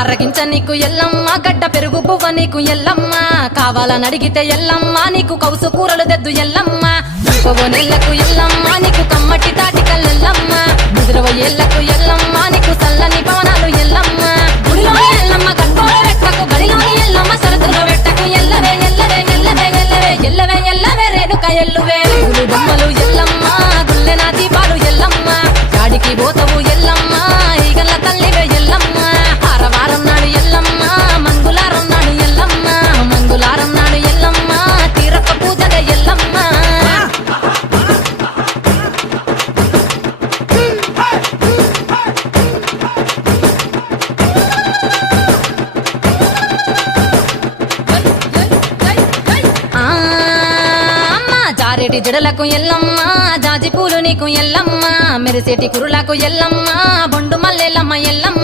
ఆరగించ నీకు ఎల్లమ్మ గడ్డ పెరుగు బువ్వ నీకు ఎల్లమ్మ కావాలని అడిగితే ఎల్లమ్మ నీకు కౌసు కూరలు తెద్దు ఎల్లమ్మ నెల్లకు ఎల్లమ్మ నీకు కమ్మటి తాటికల్ ఎల్లమ్మ ముదిరవ ఏళ్లకు ఎల్లమ్మ నీకు చల్లని భవనాలు ఎల్లమ్మ గుడిలోని ఎల్లమ్మ గట్టోడ వెట్టకు గడిలోని ఎల్లమ్మ సరదులో వెట్టకు ఎల్లవే ఎల్లవే ఎల్లవే ఎల్లవే ఎల్లవే ఎల్లవే రేణుక ఎల్లువే గుడి బొమ్మలు ఎల్లమ్మ గుల్లెన దీపాలు ఎల్లమ్మ గాడికి పోతవు ఎల్లమ్మ ఈగల తల్లివే ఎల్లమ్మ ఆరవారం నాడు ఎల్లమ్మ మంగులారం నాడు ఎల్లమ్మ మంగులారం నాడు ఎల్లమ్మ తీరక పూజలే ఎల్లమ్మ జారేటి జడలకు ఎల్లమ్మ జాజి పూలు నీకు ఎల్లమ్మ మెరిసేటి కురులకు ఎల్లమ్మ బొండు మల్లెలమ్మ ఎల్లమ్మ